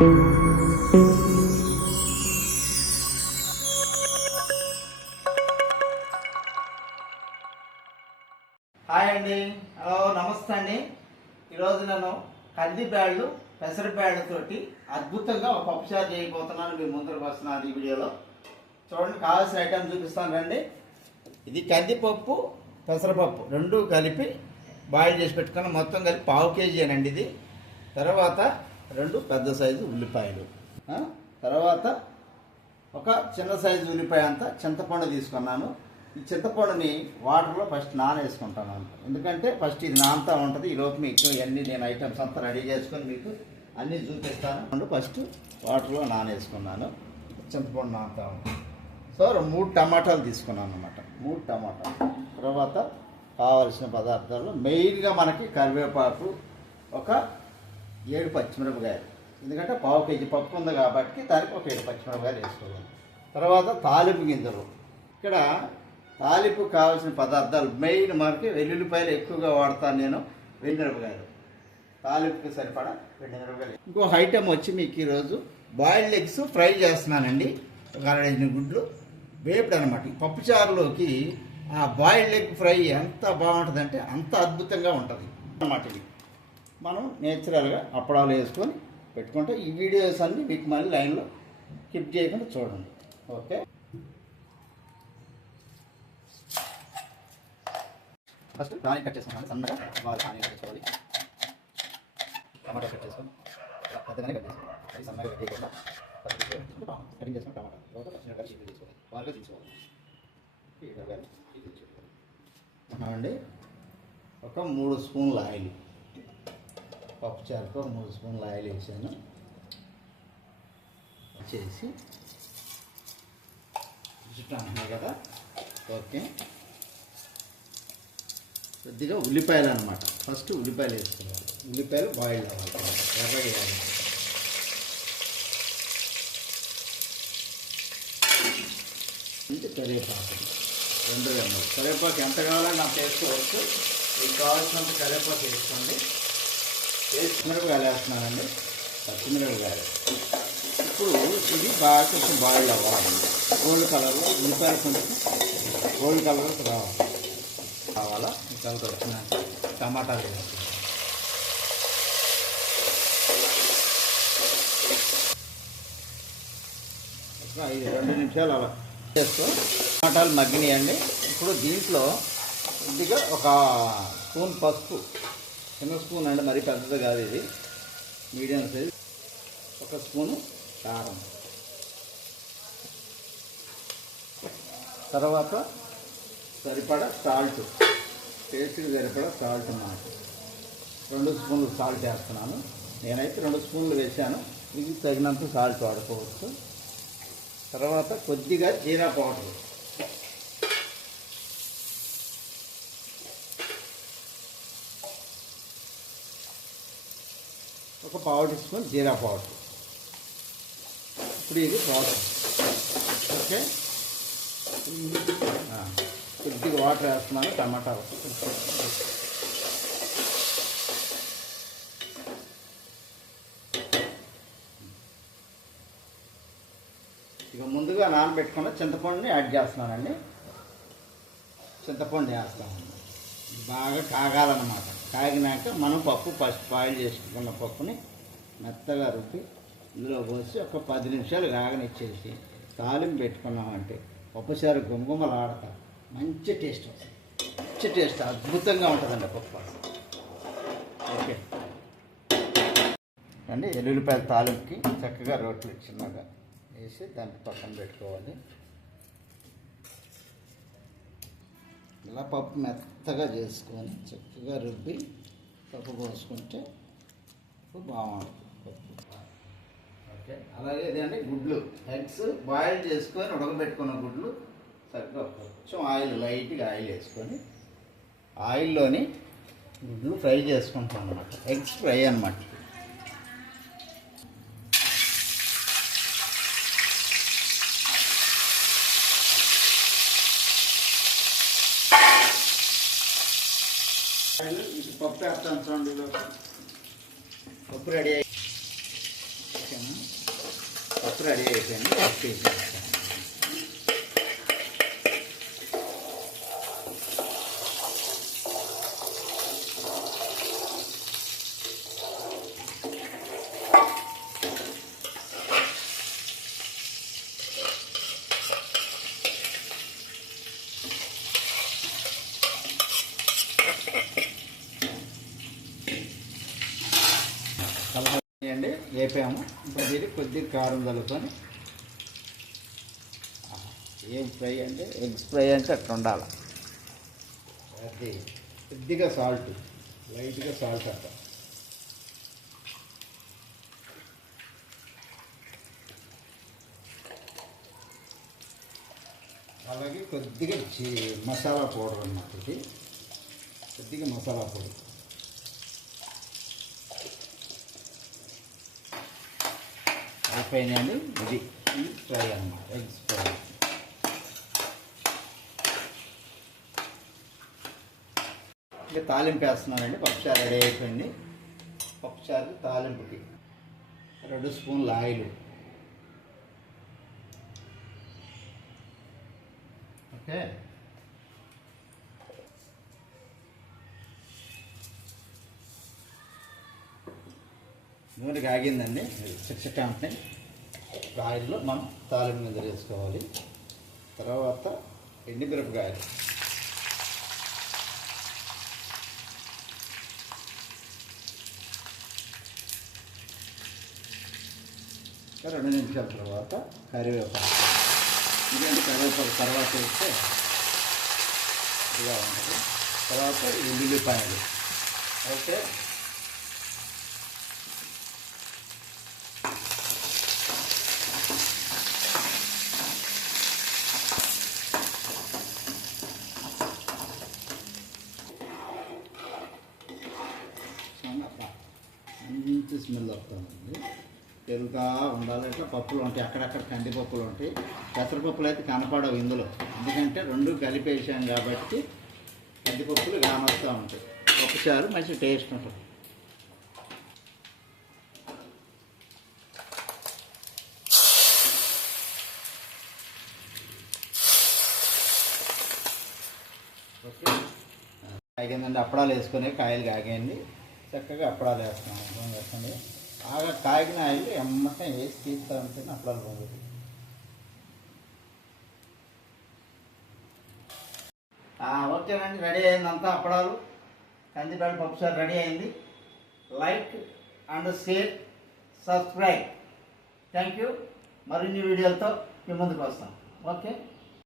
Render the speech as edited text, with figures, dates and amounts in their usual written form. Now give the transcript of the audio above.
Hi అండి, hello నమస్తే అండి. ఈరోజు నేను కంది బ్యాళ్ళు పెసర బ్యాళ్ళతోటి అద్భుతంగా ఒక పప్పుచారు చేయబోతున్నాను. మీ ముందరకు వస్తున్నాను ఈ వీడియోలో. చూడండి, కావాల్సిన ఐటమ్ చూపిస్తాను రండి. ఇది కందిపప్పు పెసరపప్పు రెండు కలిపి బాయిల్ చేసి పెట్టుకుని మొత్తం కలిపి 1/2 kg అండి ఇది. తర్వాత 2 పెద్ద సైజు ఉల్లిపాయలు, తర్వాత ఒక చిన్న సైజు ఉల్లిపాయ అంతా చింతపండు తీసుకున్నాను. ఈ చింతపండుని వాటర్లో ఫస్ట్ నానేసుకుంటాను, ఎందుకంటే ఫస్ట్ ఇది నానుతూ ఉంటుంది. ఈలోపు మీకు ఇవన్నీ నేను ఐటమ్స్ అంతా రెడీ చేసుకొని మీకు అన్నీ చూపిస్తాను. ఫస్ట్ వాటర్లో నానేసుకున్నాను, చింతపండు నానుతూ ఉంటుంది. సో 3 టమాటాలు తీసుకున్నాను అన్నమాట, 3 టమాటాలు. తర్వాత కావలసిన పదార్థాలు మెయిన్గా మనకి కరివేపాకు, ఒక 7 పచ్చిమిరపకాయలు, ఎందుకంటే 1/2 kg పప్పు ఉంది కాబట్టి దానికి ఒక 7 పచ్చిమిరపకాయలు వేసుకోవాలి. తర్వాత తాలింపు గింజలు. ఇక్కడ తాలింపు కావాల్సిన పదార్థాలు మెయిన్ మనకి వెల్లుల్లిపాయలు ఎక్కువగా వాడతాను నేను, వెల్లుమిరపకాయలు తాలింపుకి సరిపడా వెల్లుమిరపకాయలు. ఇంకో ఐటమ్ వచ్చి మీకు ఈరోజు బాయిల్డ్ ఎగ్స్ ఫ్రై చేస్తున్నానండి. ఒక 2 గుడ్లు వేపుడు అనమాట. ఈ పప్పుచారులోకి ఆ బాయిల్డ్ ఎగ్ ఫ్రై ఎంత బాగుంటుందంటే అంత అద్భుతంగా ఉంటుంది అన్నమాట. ఇది మనం నేచురల్గా అప్పడాలు వేసుకొని పెట్టుకుంటే ఈ వీడియోస్ అన్నీ మీకు మళ్ళీ లైన్లో స్కిప్ చేయకుండా చూడండి. ఓకే, ఫస్ట్ దాన్ని కట్ చేసుకున్నాను సన్నగా, బాగా దాన్ని కట్ చేసుకోవాలి. టమాటా కట్ చేసుకొని పెద్దగానే కట్ చేసుకోవాలి, అది సన్నగా కట్ చేయకుండా కటింగ్ చేసుకుని టమాటా తర్వాత పచ్చిమిరపకాయలు చీపులు తీసుకోవాలి, బాగా తీసుకోవాలి. అండి ఒక 3 స్పూన్ల ఆయిల్, పప్పుచారుకు 3 స్పూన్ల ఆయిల్ వేసాను. చేసి అంటున్నాయి కదా. ఓకే, కొద్దిగా ఉల్లిపాయలు అనమాట. ఫస్ట్ ఉల్లిపాయలు వేసుకోవాలి, ఉల్లిపాయలు బాయిల్ అవ్వాలి, ఎర్రగా వేయాలి. కరివేపాకు 2 రెమ్మలు. కరివేపాకు ఎంత కావాలో నాకు వేసుకోవచ్చు, మీకు కావాల్సినంత కరివేపాకు వేసుకోండి. పచ్చిమిరపకాయలు వేస్తున్నానండి, పచ్చిమిరపకాయలు. ఇప్పుడు ఇది బాగా కొంచెం బాయిల్ అవ్వాలండి, గోల్డ్ కలర్లో ఉల్లిపాయలు కొంచెం గోల్డ్ కలర్లో కావాలా. తర్వాత వచ్చిన టమాటాలు వేస్తాం. ఒక 2 నిమిషాలు అలా చేస్తూ టమాటాలు మగ్గినాయండి. ఇప్పుడు దీంట్లో కొద్దిగా ఒక స్పూన్ పసుపు, చిన్న స్పూన్ అండి, మరీ పెద్దది కాదు ఇది, మీడియం సైజ్. ఒక స్పూను కారం, తర్వాత సరిపడా సాల్ట్, టేస్ట్కి సరిపడా సాల్ట్ అన్నమాట. 2 స్పూన్లు సాల్ట్ వేస్తున్నాను. నేనైతే 2 స్పూన్లు వేసాను, ఇది తగినంత సాల్ట్ వాడుకోవచ్చు. తర్వాత కొద్దిగా జీరా పౌడర్, ఒక 1/2 టీ స్పూన్ జీరా పౌడర్. ఇప్పుడు ఇది ప్రాసెస్. ఓకే, కొద్దిగా వాటర్ వేస్తున్నాను. టమాటా ఇక ముందుగా నానబెట్టుకున్న చింతపండుని యాడ్ చేస్తున్నానండి. చింతపండు వేస్తామండి, బాగా కాగాలన్నమాట. కాగినాక మనం పప్పు ఫస్ట్ బాయిల్ చేసుకున్న పప్పుని మెత్తగా రుబ్బి ఇందులో పోసి ఒక 10 నిమిషాలు కాగనిచ్చేసి తాలింపు పెట్టుకున్నామంటే పప్పుచారు గుమగుమలాడతా మంచి టేస్ట్ వస్తుంది. మంచి టేస్ట్ అద్భుతంగా ఉంటుందండి పప్పు. ఓకే అండి, ఎల్లుల్లిపాయల తాలింపుకి చక్కగా రోట్లు చిన్నగా వేసి దాన్ని పక్కన పెట్టుకోవాలి. ఇలా పప్పు మెత్తగా చేసుకొని చక్కగా రుబ్బి పప్పు పోసుకుంటే బాగుంటుంది పప్పు. ఓకే, అలాగే ఇదండి గుడ్లు, ఎగ్స్ బాయిల్ చేసుకొని ఉడకబెట్టుకున్న గుడ్లు చక్కగా కొంచెం ఆయిల్, లైట్గా ఆయిల్ వేసుకొని ఆయిల్లోని గుడ్లు ఫ్రై చేసుకుంటాం అన్నమాట. ఎగ్స్ ఫ్రై అన్నమాట. ఇది పప్పు వేస్తాను చూడండి. పప్పు రెడీ అయ్యి ఓకేనా. పప్పు రెడీ అయిపోయింది. పప్పు వేసేస్తాను. అండి వేపాము. ఇప్పుడు ఇది కొద్దిగా కారం చల్లుకొని ఏం ఫ్రై అంటే ఎగ్ ఫ్రై అంటే అట్లా ఉండాలి. అది కొద్దిగా సాల్ట్, లైట్గా సాల్ట్ అట్ట. అలాగే కొద్దిగా మసాలా పౌడర్ అన్నమాట. ఇది కొద్దిగా మసాలా పొడి. అయిపోయినాయండి. ఇది ఫ్రై అన్నమాట, ఎగ్స్ ఫ్రై. ఇంకా తాలింపు వేస్తున్నానండి. పప్పుచారు రెడీ అయిపోయింది. పప్పుచారు తాలింపుకి 2 స్పూన్ల ఆయిల్. ఓకే, నూనె కాగిందండి. చిక్కటి ఆయిల్లో మనం తాలింపు మీద వేసుకోవాలి. తర్వాత ఎండుమిరపకాయలు, ఇంకా 2 నిమిషాల తర్వాత కరివేపాకు. ఎందుకంటే కరివేపాకు తర్వాత వేస్తే ఇలా ఉంటుంది. తర్వాత ఉల్లిపాయలు. ఓకే, మంచి స్మెల్ వస్తుందండి. తెలుగా ఉండాలి. ఇట్లా పప్పులు ఉంటాయి, అక్కడక్కడ కందిపప్పులు ఉంటాయి. పెసరపప్పులు అయితే కనపడవు ఇందులో, ఎందుకంటే 2 కలిపేసాం కాబట్టి కందిపప్పులు కానొస్తూ ఉంటాయి. పప్పుచారు మంచి టేస్ట్ ఉంటుంది. ఓకే, కాగిందండి. అప్పడాలు వేసుకొని కాయలు కాగండి. చక్కగా అప్పడాలు వేస్తున్నాం. వేస్తుంది బాగా కాగిన ఆయిల్ ఎమ్మటే వేసి తీస్తా ఉంటే అప్పడాలు పొంగుతుంది. ఓకేనండి, రెడీ అయిందంతా. అప్పడాలు కందిపేడ పప్పుచారు రెడీ అయింది. Like and share, subscribe. Thank you. మరిన్ని వీడియోలతో మీ ముందుకు వస్తాం. ఓకే.